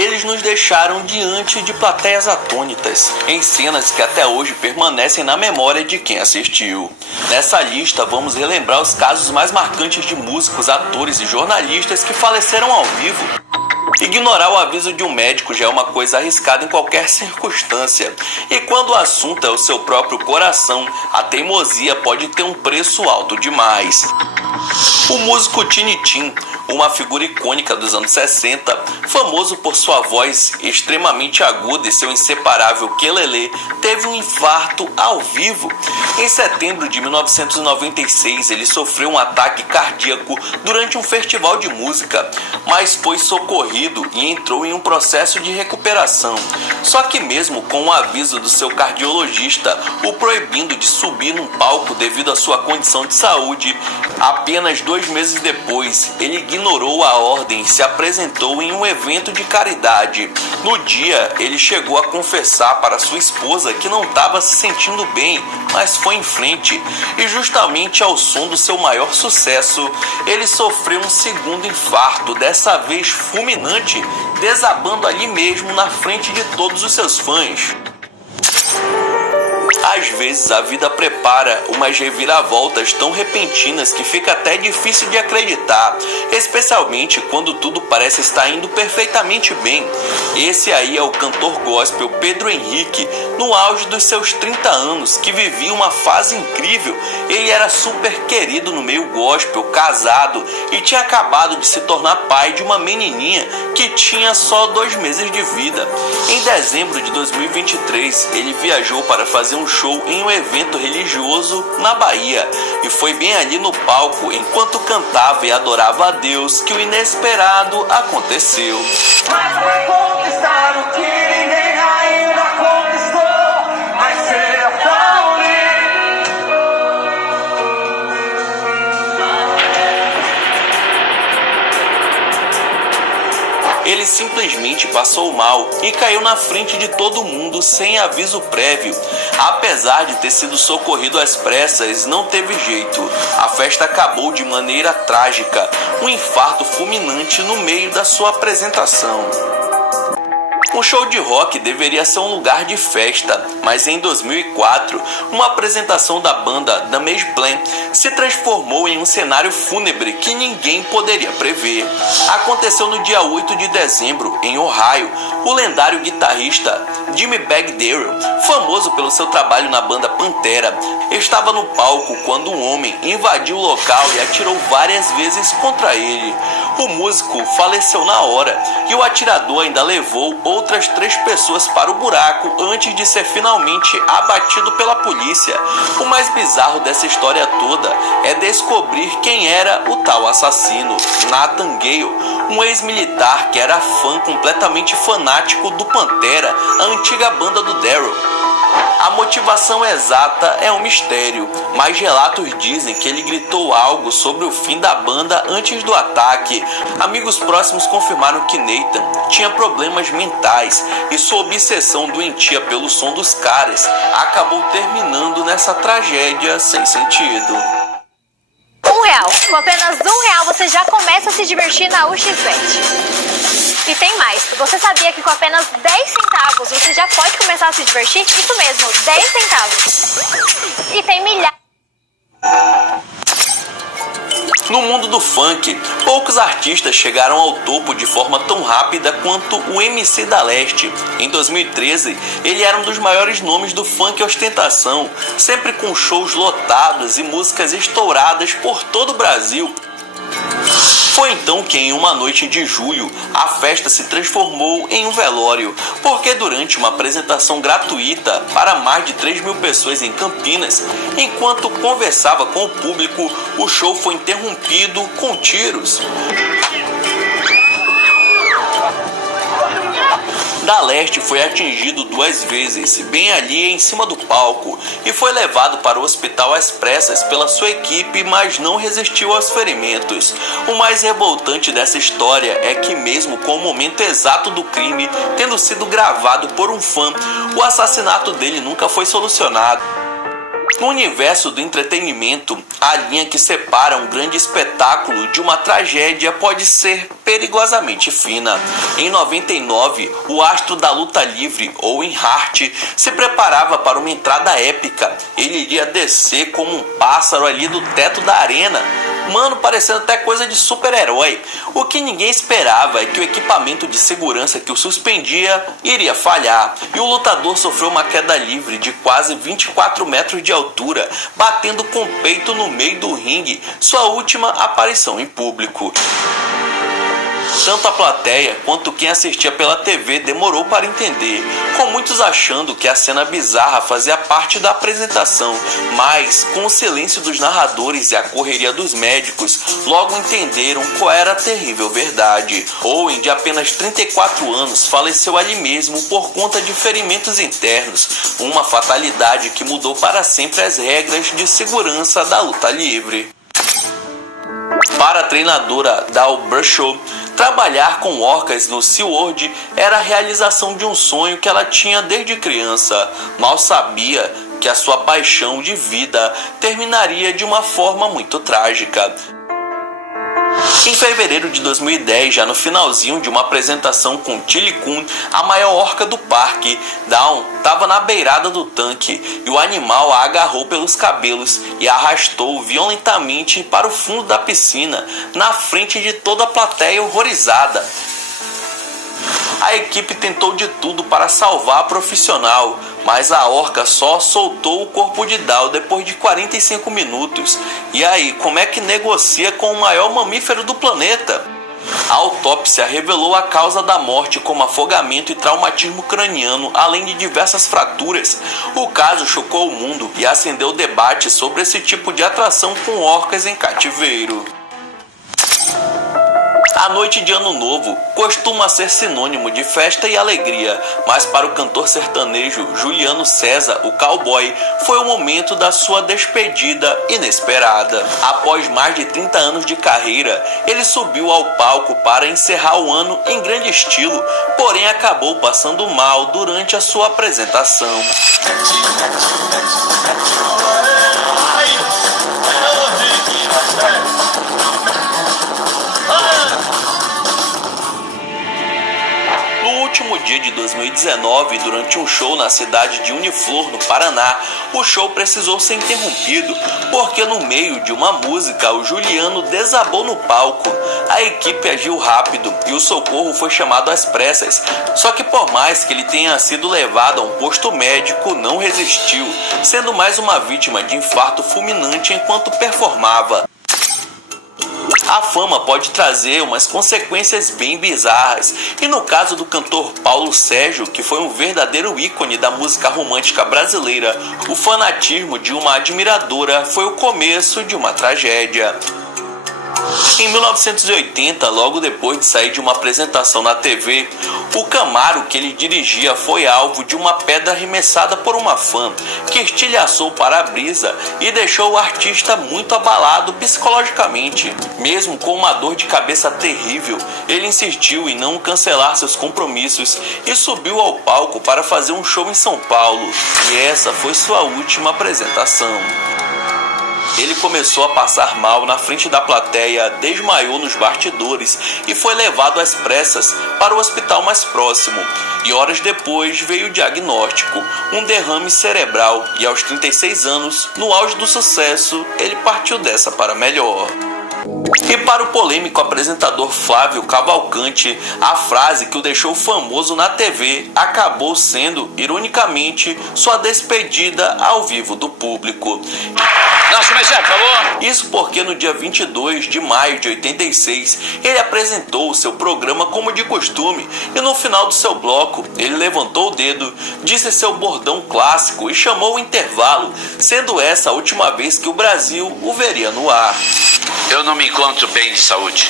eles nos deixaram diante de plateias atônitas, em cenas que até hoje permanecem na memória de quem assistiu. Nessa lista vamos relembrar os casos mais marcantes de músicos, atores e jornalistas que faleceram ao vivo. Ignorar o aviso de um médico já é uma coisa arriscada em qualquer circunstância. E quando o assunto é o seu próprio coração, a teimosia pode ter um preço alto demais. O músico Tiny Tim, uma figura icônica dos anos 60, famoso por sua voz extremamente aguda e seu inseparável quelele, teve um infarto ao vivo. Em setembro de 1996, ele sofreu um ataque cardíaco durante um festival de música, mas foi socorrido e entrou em um processo de recuperação. Só que mesmo com o aviso do seu cardiologista o proibindo de subir num palco devido à sua condição de saúde, apenas 2 meses depois, ele ignorou a ordem e se apresentou em um evento de caridade. No dia, ele chegou a confessar para sua esposa que não estava se sentindo bem, mas foi em frente. E justamente ao som do seu maior sucesso, ele sofreu um segundo infarto, dessa vez fulminante, desabando ali mesmo na frente de todos os seus fãs. Às vezes a vida prepara umas reviravoltas tão repentinas que fica até difícil de acreditar, especialmente quando tudo parece estar indo perfeitamente bem. Esse aí é o cantor gospel Pedro Henrique, no auge dos seus 30 anos, que vivia uma fase incrível. Ele era super querido no meio gospel, casado e tinha acabado de se tornar pai de uma menininha que tinha só 2 meses de vida. Em dezembro de 2023, ele viajou para fazer um show em um evento religioso na Bahia, e foi bem ali no palco, enquanto cantava e adorava a Deus, que o inesperado aconteceu. Mas vai conquistar o que ninguém ainda conquistou, vai ser tão lindo. Ele simplesmente passou mal e caiu na frente de todo mundo sem aviso prévio. Apesar de ter sido socorrido às pressas, não teve jeito. A festa acabou de maneira trágica, um infarto fulminante no meio da sua apresentação. Um show de rock deveria ser um lugar de festa, mas em 2004, uma apresentação da banda The Maze Plan se transformou em um cenário fúnebre que ninguém poderia prever. Aconteceu no dia 8 de dezembro, em Ohio. O lendário guitarrista Jimmy Bagdale, famoso pelo seu trabalho na banda Pantera, estava no palco quando um homem invadiu o local e atirou várias vezes contra ele. O músico faleceu na hora e o atirador ainda levou outras 3 pessoas para o buraco antes de ser finalmente abatido pela polícia. O mais bizarro dessa história toda é descobrir quem era o tal assassino, Nathan Gale, um ex-militar que era fã completamente fanático do Pantera, a antiga banda do Daryl. A motivação exata é um mistério, mas relatos dizem que ele gritou algo sobre o fim da banda antes do ataque. Amigos próximos confirmaram que Nathan tinha problemas mentais e sua obsessão doentia pelo som dos caras acabou terminando nessa tragédia sem sentido. R$1. Com apenas R$1 você já começa a se divertir na UXBet. E tem mais. Você sabia que com apenas 10 centavos você já pode começar a se divertir? Isso mesmo, 10 centavos. E tem milhares. No mundo do funk, poucos artistas chegaram ao topo de forma tão rápida quanto o MC da Leste. Em 2013, ele era um dos maiores nomes do funk ostentação, sempre com shows lotados e músicas estouradas por todo o Brasil. Foi então que em uma noite de julho, a festa se transformou em um velório, porque durante uma apresentação gratuita para mais de 3.000 pessoas em Campinas, enquanto conversava com o público, o show foi interrompido com tiros. Da Leste foi atingido 2 vezes, bem ali em cima do palco, e foi levado para o hospital às pressas pela sua equipe, mas não resistiu aos ferimentos. O mais revoltante dessa história é que mesmo com o momento exato do crime tendo sido gravado por um fã, o assassinato dele nunca foi solucionado. No universo do entretenimento, a linha que separa um grande espetáculo de uma tragédia pode ser perigosamente fina. Em 99, o astro da luta livre, Owen Hart, se preparava para uma entrada épica. Ele iria descer como um pássaro ali do teto da arena. Mano, parecendo até coisa de super-herói. O que ninguém esperava é que o equipamento de segurança que o suspendia iria falhar, e o lutador sofreu uma queda livre de quase 24 metros de altura, batendo com o peito no meio do ringue, sua última aparição em público. Tanto a plateia quanto quem assistia pela TV demorou para entender, com muitos achando que a cena bizarra fazia parte da apresentação, mas com o silêncio dos narradores e a correria dos médicos, logo entenderam qual era a terrível verdade. Owen, de apenas 34 anos, faleceu ali mesmo por conta de ferimentos internos, uma fatalidade que mudou para sempre as regras de segurança da luta livre. Para a treinadora Dal Bradshaw, trabalhar com orcas no SeaWorld era a realização de um sonho que ela tinha desde criança. Mal sabia que a sua paixão de vida terminaria de uma forma muito trágica. Em fevereiro de 2010, já no finalzinho de uma apresentação com Tilly Kun, a maior orca do parque, Dawn estava na beirada do tanque e o animal a agarrou pelos cabelos e a arrastou violentamente para o fundo da piscina, na frente de toda a plateia horrorizada. A equipe tentou de tudo para salvar a profissional, mas a orca só soltou o corpo de Dawn depois de 45 minutos. E aí, como é que negocia com o maior mamífero do planeta? A autópsia revelou a causa da morte como afogamento e traumatismo craniano, além de diversas fraturas. O caso chocou o mundo e acendeu debate sobre esse tipo de atração com orcas em cativeiro. A noite de Ano Novo costuma ser sinônimo de festa e alegria, mas para o cantor sertanejo Juliano César, o cowboy, foi o momento da sua despedida inesperada. Após mais de 30 anos de carreira, ele subiu ao palco para encerrar o ano em grande estilo, porém acabou passando mal durante a sua apresentação. No último dia de 2019, durante um show na cidade de Uniflor, no Paraná, o show precisou ser interrompido, porque no meio de uma música, o Juliano desabou no palco. A equipe agiu rápido e o socorro foi chamado às pressas, só que por mais que ele tenha sido levado a um posto médico, não resistiu, sendo mais uma vítima de infarto fulminante enquanto performava. A fama pode trazer umas consequências bem bizarras, e no caso do cantor Paulo Sérgio, que foi um verdadeiro ícone da música romântica brasileira, o fanatismo de uma admiradora foi o começo de uma tragédia. Em 1980, logo depois de sair de uma apresentação na TV, o Camaro que ele dirigia foi alvo de uma pedra arremessada por uma fã, que estilhaçou o para-brisa e deixou o artista muito abalado psicologicamente. Mesmo com uma dor de cabeça terrível, ele insistiu em não cancelar seus compromissos e subiu ao palco para fazer um show em São Paulo, e essa foi sua última apresentação. Ele começou a passar mal na frente da plateia, desmaiou nos bastidores e foi levado às pressas para o hospital mais próximo. E horas depois veio o diagnóstico, um derrame cerebral, e aos 36 anos, no auge do sucesso, ele partiu dessa para melhor. E para o polêmico apresentador Flávio Cavalcante, a frase que o deixou famoso na TV acabou sendo, ironicamente, sua despedida ao vivo do público. Nossa, mas por favor. Isso porque no dia 22 de maio de 86, ele apresentou o seu programa como de costume, e no final do seu bloco, ele levantou o dedo, disse seu bordão clássico e chamou o intervalo, sendo essa a última vez que o Brasil o veria no ar. Eu não me encontro bem de saúde.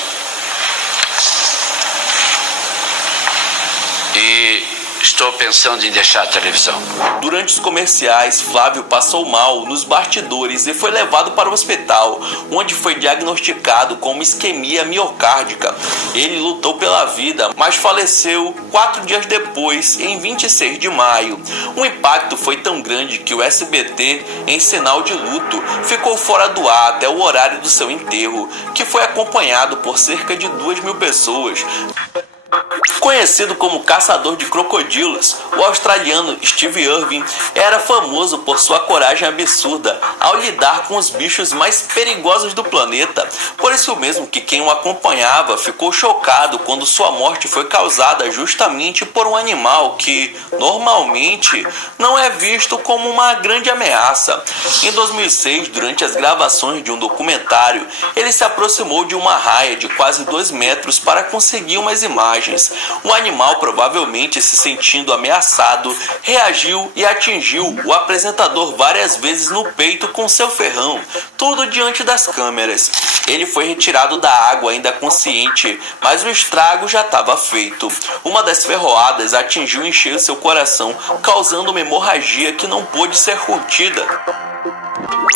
E Estou pensando em deixar a televisão. Durante os comerciais, Flávio passou mal nos bastidores e foi levado para o hospital, onde foi diagnosticado com uma isquemia miocárdica. Ele lutou pela vida, mas faleceu 4 dias depois, em 26 de maio. O impacto foi tão grande que o SBT, em sinal de luto, ficou fora do ar até o horário do seu enterro, que foi acompanhado por cerca de 2.000 pessoas. Conhecido como caçador de crocodilos, o australiano Steve Irwin era famoso por sua coragem absurda ao lidar com os bichos mais perigosos do planeta. Por isso mesmo que quem o acompanhava ficou chocado quando sua morte foi causada justamente por um animal que, normalmente, não é visto como uma grande ameaça. Em 2006, durante as gravações de um documentário, ele se aproximou de uma raia de quase 2 metros para conseguir umas imagens. O animal, provavelmente se sentindo ameaçado, reagiu e atingiu o apresentador várias vezes no peito com seu ferrão, tudo diante das câmeras. Ele foi retirado da água ainda consciente, mas o estrago já estava feito. Uma das ferroadas atingiu em cheio seu coração, causando uma hemorragia que não pôde ser contida.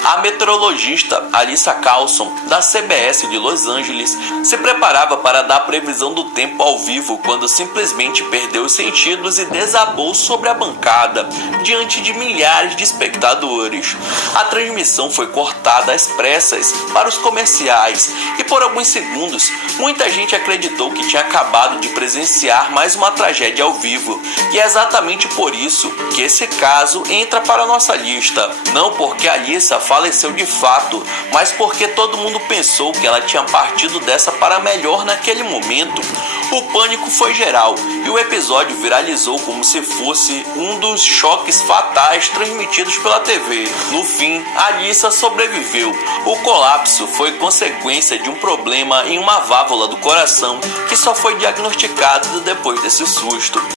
A meteorologista Alyssa Carlson, da CBS de Los Angeles, se preparava para dar previsão do tempo ao vivo quando simplesmente perdeu os sentidos e desabou sobre a bancada, diante de milhares de espectadores. A transmissão foi cortada às pressas para os comerciais e por alguns segundos, muita gente acreditou que tinha acabado de presenciar mais uma tragédia ao vivo. E é exatamente por isso que esse caso entra para a nossa lista. Não porque Alyssa faleceu de fato, mas porque todo mundo pensou que ela tinha partido dessa para melhor naquele momento. O pânico foi geral e o episódio viralizou como se fosse um dos choques fatais transmitidos pela TV. No fim, Alyssa sobreviveu. O colapso foi consequência de um problema em uma válvula do coração que só foi diagnosticado depois desse susto.